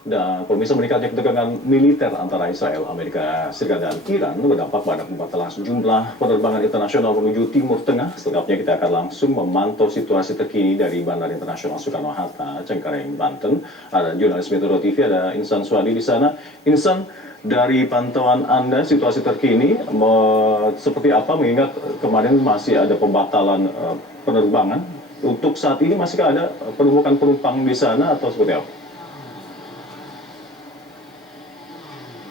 Dan pemirsa, meningkatnya ketegangan militer antara Israel, Amerika Serikat, dan Iran berdampak pada pembatalan sejumlah penerbangan internasional menuju Timur Tengah. Selengkapnya kita akan langsung memantau situasi terkini dari Bandara Internasional Soekarno-Hatta, Cengkareng, Banten. Ada jurnalis Metro TV, ada Insan Swadi di sana. Insan, dari pantauan Anda, situasi terkini seperti apa, mengingat kemarin masih ada pembatalan penerbangan? Untuk saat ini masihkah ada penumpukan penumpang di sana atau seperti apa?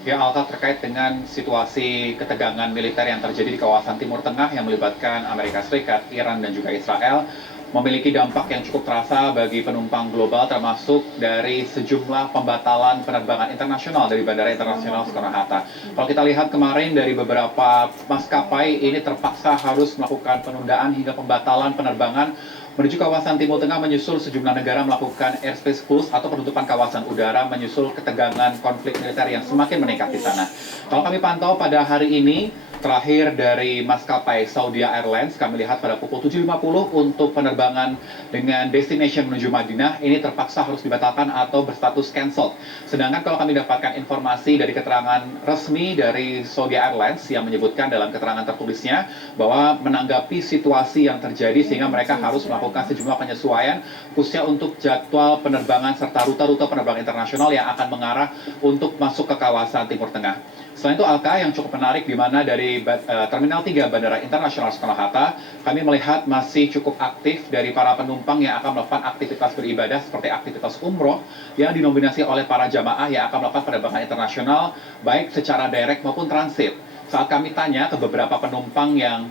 Ya, Alta, terkait dengan situasi ketegangan militer yang terjadi di kawasan Timur Tengah yang melibatkan Amerika Serikat, Iran, dan juga Israel, memiliki dampak yang cukup terasa bagi penumpang global, termasuk dari sejumlah pembatalan penerbangan internasional dari Bandara Internasional Soekarno-Hatta. Kalau kita lihat kemarin dari beberapa maskapai ini terpaksa harus melakukan penundaan hingga pembatalan penerbangan menuju kawasan Timur Tengah, menyusul sejumlah negara melakukan airspace close atau penutupan kawasan udara menyusul ketegangan konflik militer yang semakin meningkat di sana. Kalau kami pantau pada hari ini, terakhir dari maskapai Saudi Airlines, kami lihat pada pukul 7.50 untuk penerbangan dengan destination menuju Madinah, ini terpaksa harus dibatalkan atau berstatus cancelled. Sedangkan kalau kami dapatkan informasi dari keterangan resmi dari Saudi Airlines yang menyebutkan dalam keterangan tertulisnya bahwa menanggapi situasi yang terjadi sehingga mereka harus melakukan sejumlah penyesuaian khususnya untuk jadwal penerbangan serta rute-rute penerbangan internasional yang akan mengarah untuk masuk ke kawasan Timur Tengah. Selain itu, Alka, yang cukup menarik di mana dari Terminal 3 Bandara Internasional Soekarno-Hatta, kami melihat masih cukup aktif dari para penumpang yang akan melakukan aktivitas beribadah seperti aktivitas umroh yang dinominasi oleh para jamaah yang akan melakukan penerbangan internasional baik secara direct maupun transit. Saat kami tanya ke beberapa penumpang yang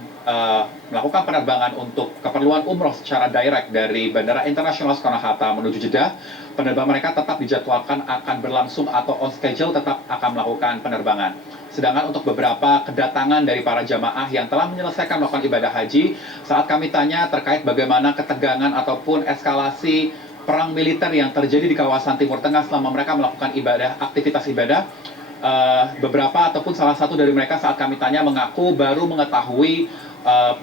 melakukan penerbangan untuk keperluan umroh secara direct dari Bandara Internasional Soekarno-Hatta menuju Jeddah, penerbangan mereka tetap dijadwalkan akan berlangsung atau on schedule tetap akan melakukan penerbangan. Sedangkan untuk beberapa kedatangan dari para jamaah yang telah menyelesaikan melakukan ibadah haji, saat kami tanya terkait bagaimana ketegangan ataupun eskalasi perang militer yang terjadi di kawasan Timur Tengah selama mereka melakukan aktivitas ibadah, beberapa ataupun salah satu dari mereka saat kami tanya mengaku baru mengetahui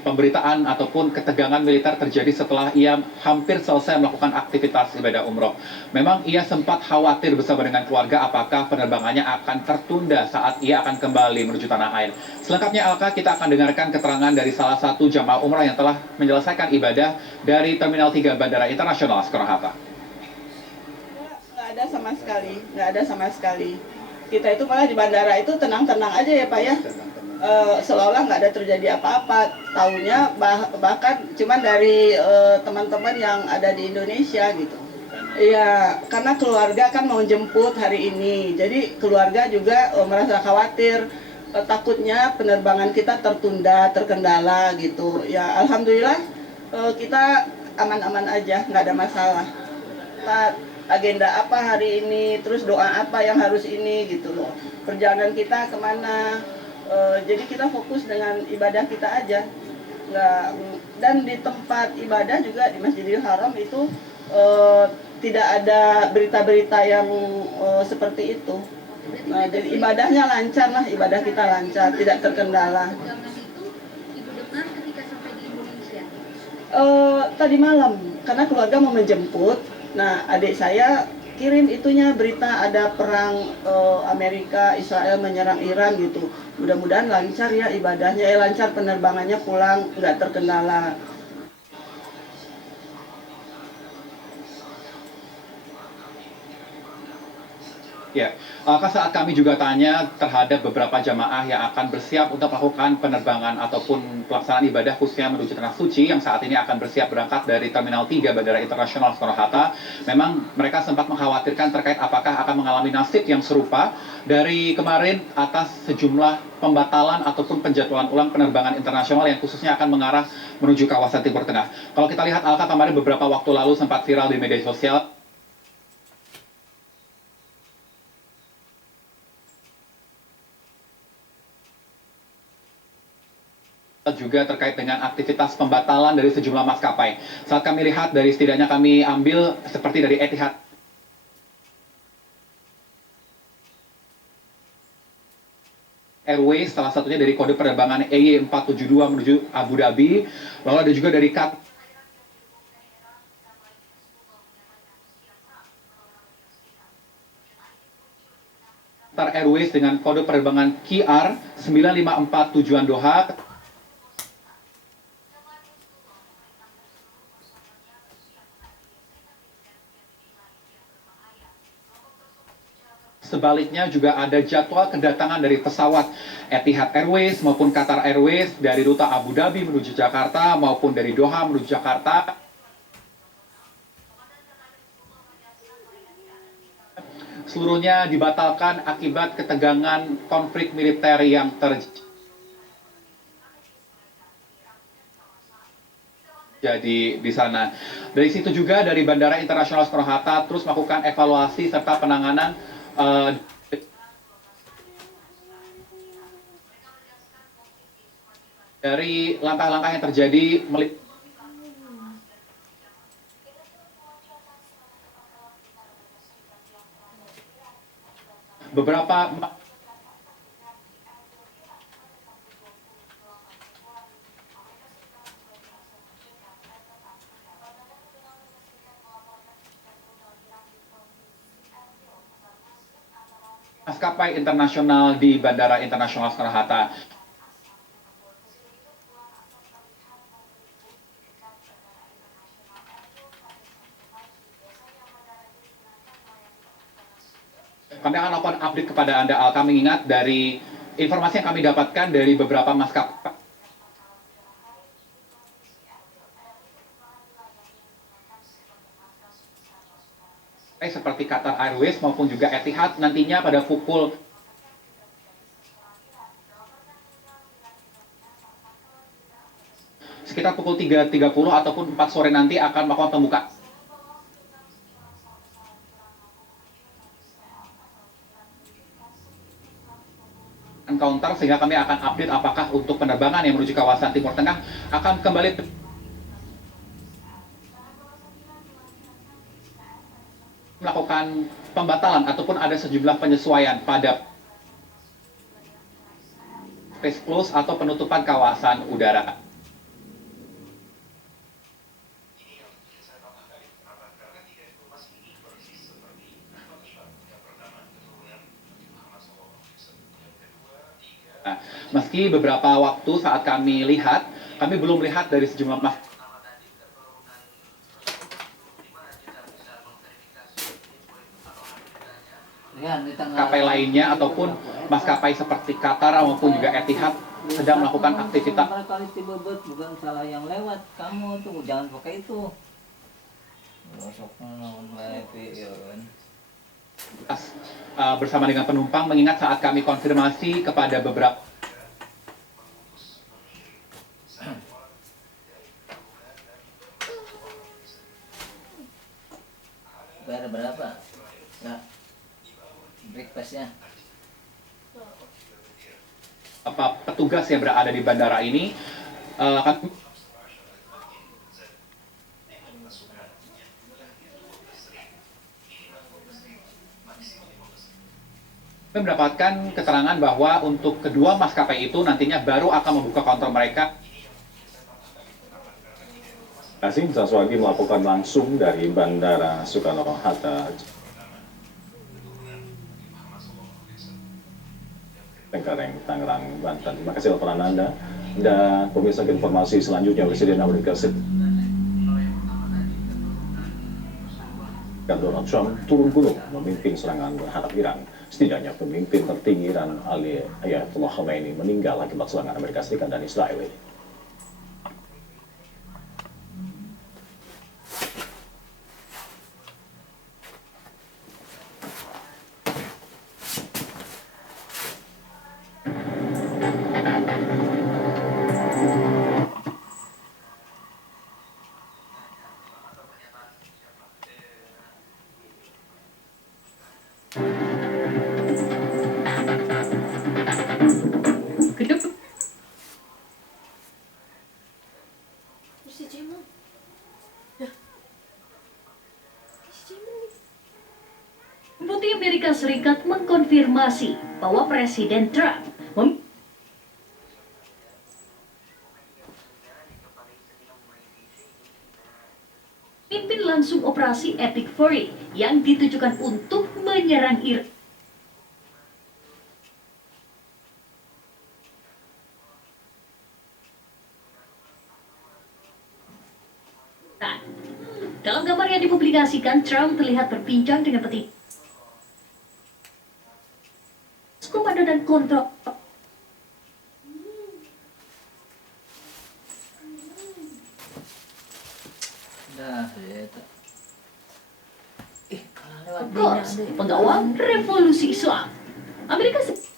pemberitaan ataupun ketegangan militer terjadi setelah ia hampir selesai melakukan aktivitas ibadah umroh. Memang ia sempat khawatir bersama dengan keluarga apakah penerbangannya akan tertunda saat ia akan kembali menuju tanah air. Selengkapnya, Alka, kita akan dengarkan keterangan dari salah satu jamaah umroh yang telah menyelesaikan ibadah dari Terminal 3 Bandara Internasional Soekarno-Hatta. Nggak ada sama sekali, nggak ada sama sekali. Kita itu malah di bandara itu tenang-tenang aja ya Pak ya. Seolah-olah nggak ada terjadi apa-apa. Taunya bahkan cuman dari teman-teman yang ada di Indonesia gitu. Iya, karena keluarga kan mau jemput hari ini. Jadi keluarga juga merasa khawatir. Takutnya penerbangan kita tertunda, terkendala gitu. Ya alhamdulillah kita aman-aman aja, nggak ada masalah. Agenda apa hari ini, terus doa apa yang harus ini gitu loh. Perjalanan kita kemana, jadi kita fokus dengan ibadah kita aja. Dan di tempat ibadah juga di Masjidil Haram itu tidak ada berita-berita yang seperti itu. Nah, jadi ibadahnya lancar lah, ibadah kita lancar, tidak terkendala. Tadi malam, karena keluarga mau menjemput. Nah, adik saya kirim itunya berita ada perang Amerika, Israel menyerang Iran gitu. Mudah-mudahan lancar ya ibadahnya, lancar penerbangannya pulang, nggak terkendala. Ya, saat kami juga tanya terhadap beberapa jamaah yang akan bersiap untuk melakukan penerbangan ataupun pelaksanaan ibadah khususnya menuju Tanah Suci yang saat ini akan bersiap berangkat dari Terminal 3 Bandara Internasional Soekarno-Hatta, memang mereka sempat mengkhawatirkan terkait apakah akan mengalami nasib yang serupa dari kemarin atas sejumlah pembatalan ataupun penjadwalan ulang penerbangan internasional yang khususnya akan mengarah menuju kawasan Timur Tengah. Kalau kita lihat, Alka, kemarin beberapa waktu lalu sempat viral di media sosial juga terkait dengan aktivitas pembatalan dari sejumlah maskapai. Saat kami lihat dari setidaknya kami ambil seperti dari Etihad Airways, salah satunya dari kode penerbangan EY472 menuju Abu Dhabi, lalu ada juga dari Qatar Airways dengan kode penerbangan QR 954 tujuan Doha. Sebaliknya juga ada jadwal kedatangan dari pesawat Etihad Airways maupun Qatar Airways dari rute Abu Dhabi menuju Jakarta maupun dari Doha menuju Jakarta. Seluruhnya dibatalkan akibat ketegangan konflik militer yang terjadi di sana. Dari situ juga dari Bandara Internasional Soekarno-Hatta terus melakukan evaluasi serta penanganan dari langkah-langkah yang terjadi beberapa maskapai internasional di Bandara Internasional Soekarno-Hatta. Kami akan lakukan update kepada Anda, Al. Kami ingat dari informasi yang kami dapatkan dari beberapa maskapai seperti Qatar Airways maupun juga Etihad nantinya pada pukul sekitar pukul 3.30 ataupun 4 sore nanti akan melakukan pembukaan counter, sehingga kami akan update apakah untuk penerbangan yang menuju kawasan Timur Tengah akan kembali melakukan pembatalan ataupun ada sejumlah penyesuaian pada space close atau penutupan kawasan udara. Nah, meski beberapa waktu saat kami lihat, kami belum lihat dari sejumlah maskapai lainnya ataupun maskapai seperti Qatar maupun juga Etihad sedang melakukan aktivitas. Bukan salah yang lewat, kamu tuh jangan pakai itu. Bersama dengan penumpang, mengingat saat kami konfirmasi kepada beberapa bayar berapa? Nah, breakfastnya petugas yang berada di bandara ini mendapatkan keterangan bahwa untuk kedua maskapai itu nantinya baru akan membuka kantor mereka. Kasih Saswagi melaporkan langsung dari Bandara Soekarno-Hatta, Cengkareng, Tangerang, Banten. Terima kasih laporan Anda. Dan pemirsa informasi selanjutnya, Presiden Amerika Serikat Donald Trump turun gunung memimpin serangan terhadap Iran. Setidaknya pemimpin tertinggi Iran Ali Ayatollah Khamenei meninggal akibat serangan Amerika Serikat dan Israel ini. Putih Amerika Serikat mengkonfirmasi bahwa Presiden Trump memimpin langsung operasi Epic Fury yang ditujukan untuk menyerang Iran. Dalam gambar yang dipublikasikan, Trump terlihat berbincang dengan petinggi komando dan kontrol. Dah, eta. Kalau lewat Quds, pengawal revolusi Islam. Amerika Serikat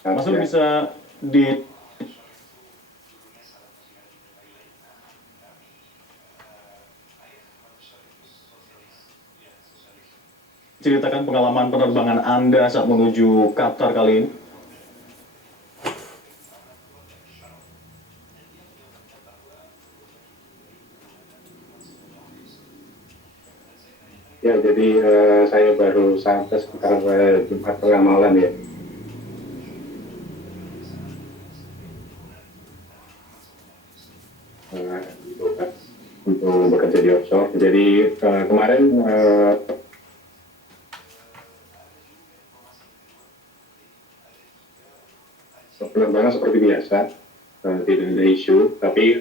Mas Nur bisa diceritakan pengalaman penerbangan Anda saat menuju Qatar kali ini? Ya, jadi saya baru sampai sekitar Jumat tengah malam ya. Untuk bekerja di offshore. Jadi kemarin penerbangan seperti biasa, tidak ada isu. Tapi